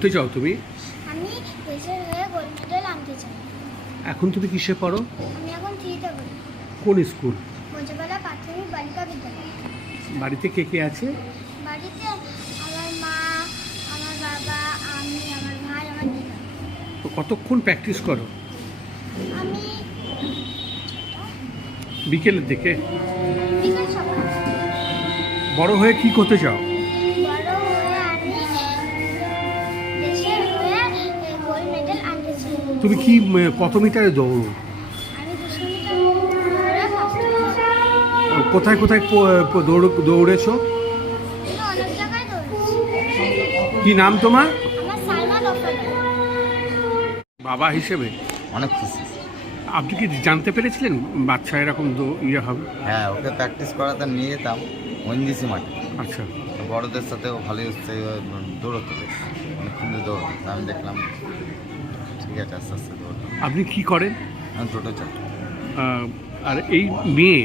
করতে চাও তুমি? আমি দেশের হয়ে গোল্ড মেডেল আনতে চাই। এখন তুমি কিসে পড়ো? আমি এখন থ্রিতে পড়ি কোন স্কুল? মজবেলা প্রাথমিক বালিকা বিদ্যালয়। বাড়িতে কে কে আছে? বাড়িতে আমার মা আমার বাবা আমি আমার ভাই আমার দিদা। তো কতক্ষণ প্র্যাকটিস করো? আমি বিকেলের দিকে। বিকেল সকাল। বড় হয়ে কি করতে চাও? তুমি কি কত মিটারে দৌড়ো কোথায় কোথায় দৌড় দৌড়েছো? কি নাম তোমার? আমার সালমা দফাদার বাবা হিসেবে? অনেক খুশি। আপনি কি জানতে পেরেছিলেন বাচ্চা এরকম ইয়ে হবে? হ্যাঁ ওকে প্র্যাকটিস করাতে নিয়ে যেতাম ওএনজিসি মাঠে। আচ্ছা। বড়দের সাথেও ভালোই হচ্ছে দৌড়তে অনেকক্ষণ দৌড়তো আমি দেখলাম ঠিক আছে আস্তে আস্তে আপনি কি করেন? আমি টোটো চালাই। আর এই মেয়ে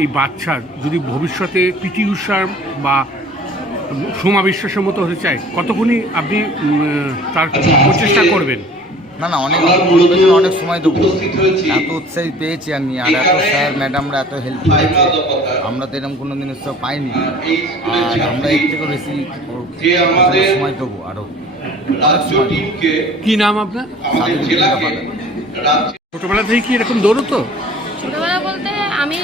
এই বাচ্চা যদি ভবিষ্যতে পিটি উষার বা সোমা বিশ্বাসের মতো হতে চায় কতক্ষণই আপনি তার প্রচেষ্টা করবেন? না না অনেক অনেক সময় দেবো। এত উৎসাহী পেয়েছি আমি আর এত স্যার ম্যাডামরা এত হেল্প করেছে। আমরা তো এরকম কোনো দিন উৎসাহ পাইনি। আর আমরা এর থেকে বেশি সময় দেবো আরও। সময় কি নাম আপনার? সাবির বিদ্যা ছোটবেলা থেকে কি এরকম দৌড়তো ছোটবেলা বলতে আমি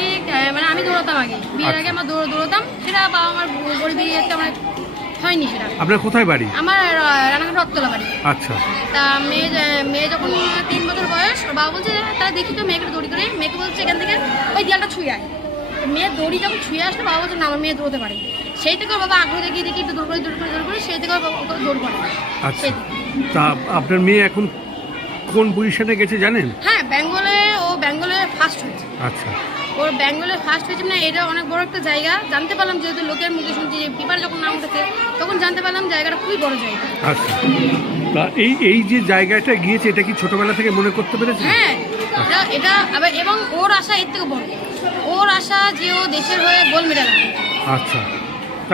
মানে আমি দৌড়াতাম আগে। বিয়ের আগে আমার দৌড় দৌড়াতাম। সেটা বাবা আমার গরিবী একটা মানে হয়নি সেটা। আপনার কোথায় বাড়ি? আমার রানাঘাট রথতলা বাড়ি। আচ্ছা। তা মেয়ে মেয়ে যখন তিন বছর বয়স ওর বাবা বলছে তা দেখি তো মেয়েকে দড়ি করে মেয়েকে বলছে এখান থেকে ওই দেয়ালটা ছুঁয়ে আয়। মেয়ে দড়ি যখন ছুঁয়ে আসলো বাবা বলছে না আমার মেয়ে দৌড়তে পারে সেই থেকে বাবা আগ্রহ দেখিয়ে দেখি একটু দৌড় করে দৌড় করে দৌড় করে সেই থেকে বাবা ওকে দৌড় করে। আচ্ছা। তা আপনার মেয়ে এখন কোন পজিশনে গেছে জানেন? হ্যাঁ বেঙ্গলে ও বেঙ্গলে ফার্স্ট হয়েছে। আচ্ছা। ওর ব্যাঙ্গলে ফার্স্ট হয়েছে মানে এটা অনেক বড় একটা জায়গা। জানতে পারলাম যেহেতু লোকের মুখে শুনছি যে পেপার যখন নাম উঠেছে তখন জানতে পারলাম জায়গাটা খুবই বড় জায়গা। আচ্ছা। তা এই এই যে জায়গাটা গিয়েছে এটা কি ছোটবেলা থেকে মনে করতে পেরেছে হ্যাঁ এটা এটা আবার এবং ওর আশা এর থেকে বড়। ওর আশা যে ও দেশের হয়ে গোল্ড মেডেল আচ্ছা।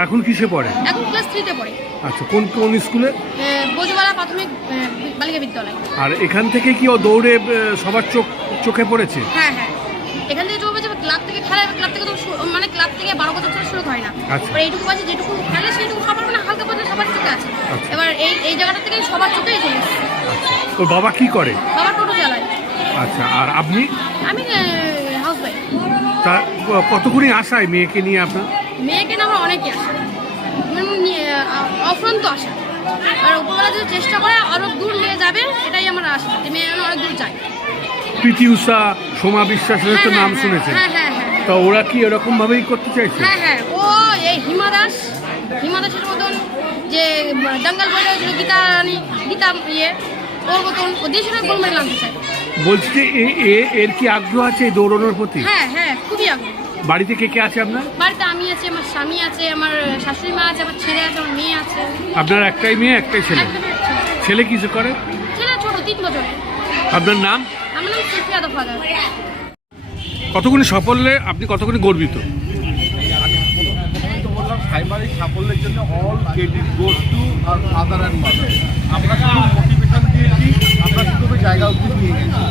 এখন কিসে পড়ে? এখন ক্লাস থ্রিতে পড়ে। আচ্ছা কোন কোন স্কুলে? বোঝবালা প্রাথমিক বালিকা বিদ্যালয়। আর এখান থেকে কি ও দৌড়ে সবার চোখ চোখে পড়েছে? হ্যাঁ হ্যাঁ। এখান থেকে চলবে যে ক্লাব থেকে খেলা ক্লাব থেকে তো মানে ক্লাব থেকে বারো বছর থেকে শুরু হয় না। আচ্ছা। এবার এইটুকু বাজে যেটুকু খেলে সেটুকু সবার মানে হালকা পর্যন্ত সবার চোখে আছে। আচ্ছা। এবার এই এই জায়গাটা থেকে সবার চোখেই চলে আচ্ছা। ওর বাবা কি করে? বাবা টোটো চালায়। আচ্ছা আর আপনি? আমি হাউস ওয়াইফ তা কতক্ষণই আশায় মেয়েকে নিয়ে আপনার? মেয়েকে না আমার অনেকে আসে। অফুরন্ত আশা আর উপরবেলা যদি চেষ্টা করে আরও দূর নিয়ে যাবে এটাই আমার আশা যে মেয়ে যেন অনেক দূর যায়। প্রীতি উষা সোমা বিশ্বাসের তো হ্যাঁ, নাম হ্যাঁ, শুনেছেন? হ্যাঁ হ্যাঁ হ্যাঁ। তা ওরা কি এরকম ভাবেই করতে চাইছে? হ্যাঁ হ্যাঁ। ও এই হিমা দাস হিমা দাসের মতন যে দাঙ্গাল বলে হয়েছিল গীতা রানী গীতা ইয়ে ওর মতন ও দেশের গোল মেডেল আনতে চায়। বলছি এর কি আগ্রহ আছে এই দৌড়ানোর প্রতি? হ্যাঁ হ্যাঁ খুবই আগ্রহ। বাড়িতে কে কে আছে আপনার? বাড়িতে আমি আছে আমার স্বামী আছে আমার শাশুড়ি মা আছে আমার ছেলে আছে আমার মেয়ে আছে। আপনার একটাই মেয়ে একটাই ছেলে? ছেলে। কিছু করে? ছেলে ছোট তিন বছর আপনার নাম? আমার নাম সুফিয়া দফাদার কতগুলি সাফল্যে আপনি কতগুলি গর্বিত? বললাম সাইবারিক সাফল্যের জন্য all credit goes to our father and mother আমরা শুধু মোটিভেশন দিয়েছি আমরা শুধু জায়গা অবধি নিয়ে গেছি।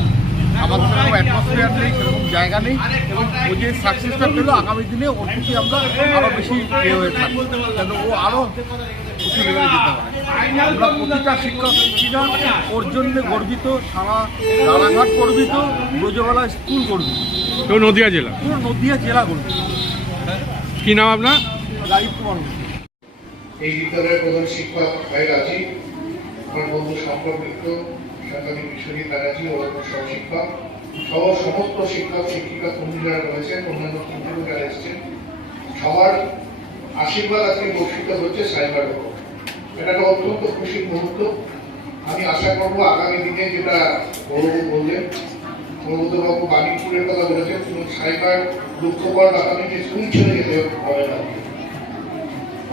আমাদের সেরকম অ্যাটমসফিয়ার নেই সেরকম জায়গা নেই এবং ও যে সাকসেসটা পেল আগামী দিনে ওর প্রতি আমরা আরও বেশি ইয়ে হয়ে থাকব যেন ও আরও উঁচু লেভেলে যেতে পারে। আমরা প্রতিটা শিক্ষক শিক্ষিকা ওর জন্য গর্বিত সারা রানাঘাট গর্বিত ব্রজবালা স্কুল গর্বিত। তো নদিয়া জেলা? পুরো নদিয়া জেলা গর্বিত। কি নাম আপনার? রাজীব কুমার এই বিদ্যালয়ের প্রধান শিক্ষক ভাই রাজীব আমার বন্ধু সম্পর্ক সরকারি বিশ্বজিৎ ব্যানার্জি ও সহশিক্ষক সহ সমস্ত শিক্ষক, শিক্ষিকা কর্মী যারা রয়েছেন, অন্যান্য কর্মীও যারা এসেছেন। সবার আশীর্বাদ আজকে বর্ষিত হচ্ছে সাইবার এটা একটা অত্যন্ত খুশির মুহূর্ত। আমি আশা করব আগামী দিনে যেটা গৌরব বললেন গৌরববাবু বাণীপুরের কথা বলেছেন সাইবার দুঃখকর আগামীকে স্কুল ছেড়ে যেতে হবে না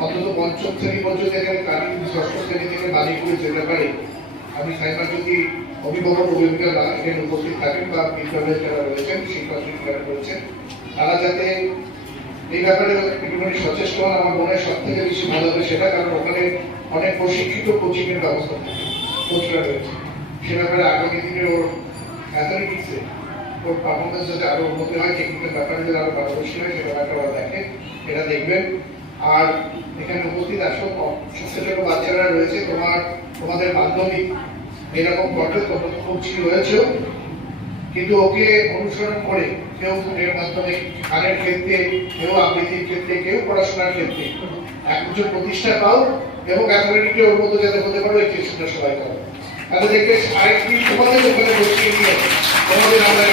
অন্তত পঞ্চম শ্রেণি পর্যন্ত এখানে কালী ষষ্ঠ শ্রেণি থেকে বাড়ি করে যেতে পারে। আমি সাইবার যদি অভিভাবক অভিভাবিকারা এখানে উপস্থিত থাকেন বা বিদ্যালয়ে যারা রয়েছেন শিক্ষক শিক্ষিকারা রয়েছেন, তারা যাতে এই ব্যাপারে একটুখানি সচেষ্ট হন। আমার মনে হয় সব থেকে বেশি ভালো হবে সেটা, কারণ ওখানে অনেক প্রশিক্ষিত কোচিং এর ব্যবস্থা থাকে, কোচরা রয়েছে। সে ব্যাপারে আগামী দিনে ওর অ্যাথলেটিক্সে ওর পারফরমেন্স যাতে আরও উন্নতি হয় টেকনিক্যাল ব্যাপারে যদি আরও পারদর্শী হয়, সে ব্যাপারটা ওরা দেখে, এটা দেখবেন। আর এখানে উপস্থিত আসো ছোট ছোট বাচ্চারা রয়েছে, তোমার, তোমাদের বান্ধবী এরকম তো কোচিং রয়েছেও কিন্তু ওকে অনুসরণ করে কেউ এর মাধ্যমে গানের ক্ষেত্রে, কেউ আবৃত্তির ক্ষেত্রে, কেউ পড়াশোনার ক্ষেত্রে। এক কিছু প্রতিষ্ঠা পাও এবং অ্যাথলেটিকে ওর মতো যাতে হতে পারো, এই চেষ্টা সবাই করো। তাহলে দেখবে আরেকটি তোমাদের ওখানে বসিয়ে নিয়ে তোমাদের আমরা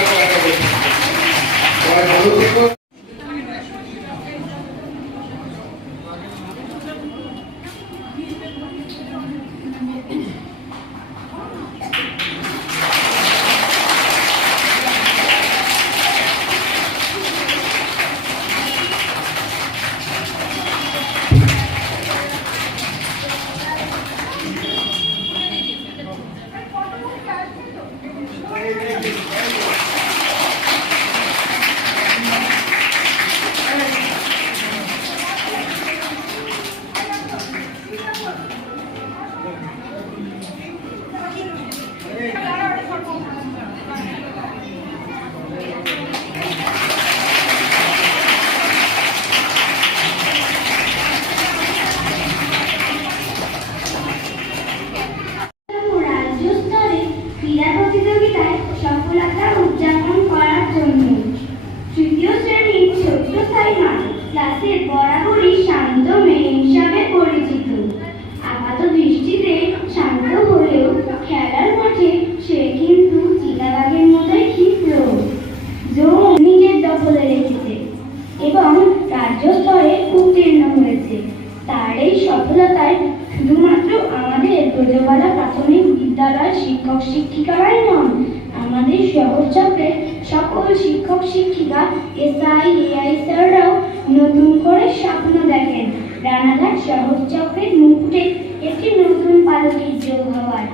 করে স্বপ্ন দেখেন। রানাঘাট শহর চক্রের মুকুটে একটি নতুন পালকির যোগ হওয়ার।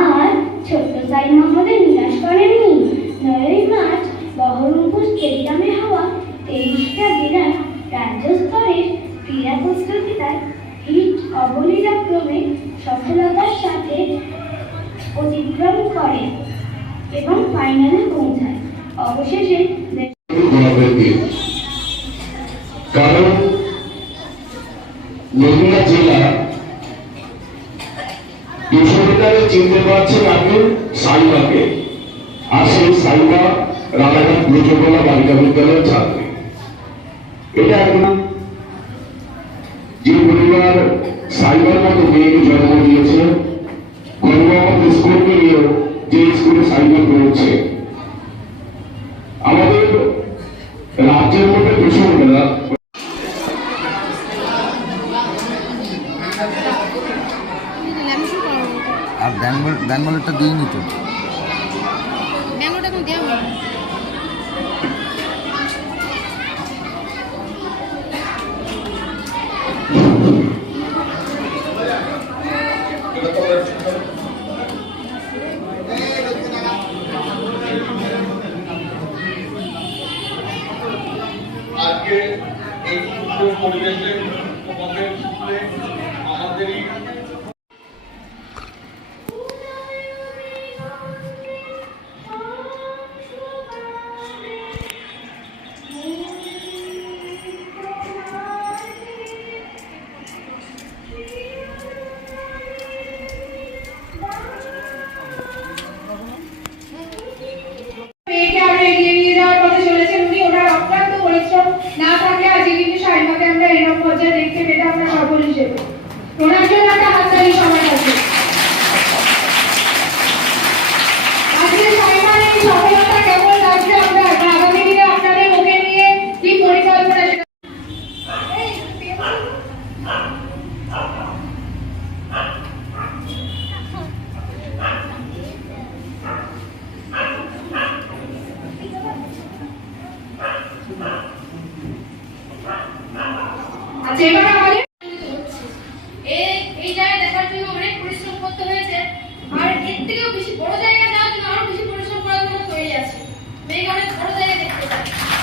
আর ছোট্ট সাই মোহাম্মদের নিরাশ করেননি। নয়ই মার্চ বহরমপুর স্টেডিয়ামে হওয়া তেইশটা জেলার রাজ্য স্তরের ক্রীড়া প্রতিযোগিতায় হিট অবলীলাক্রমে সফলতার সাথে অতিক্রম করে এবং ফাইনালে পৌঁছায়। অবশেষে নদিয়া জেলা দুশো চিনতে পারছেন আপনি সাইবাকে আর সেই সাইবা রানাঘাট ব্রজকলা বালিকা বিদ্যালয়ের ছাত্রী। এটা এখন যে পরিবার সাইবার মতো মেয়েকে জন্ম দিয়েছে গঙ্গাবত স্কুলকে নিয়েও যে স্কুলে সাইবার পড়ছে, আমাদের রাজ্যের মধ্যে দূষণটা ল্যামিনেশন করাবো আর বেঙ্গল বেঙ্গলেরটা দিইনি তো। আজকে এই পরিবেশে তোমাদের এর থেকেও বেশি বড় জায়গা যাওয়ার জন্য আরও বেশি পরিশ্রম করার জন্য তৈরি আছে মেয়ে অনেক বড় জায়গায় দেখতে চাই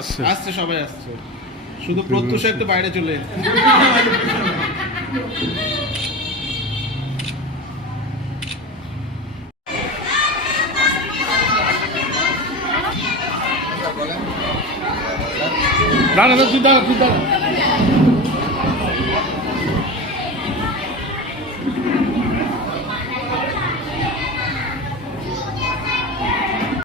আসছে। আসছে সবাই আসছে। শুধু প্রত্যুষ একটু বাইরে চলে দাঁড়া তুই দাঁড়া তুই দাঁড়া।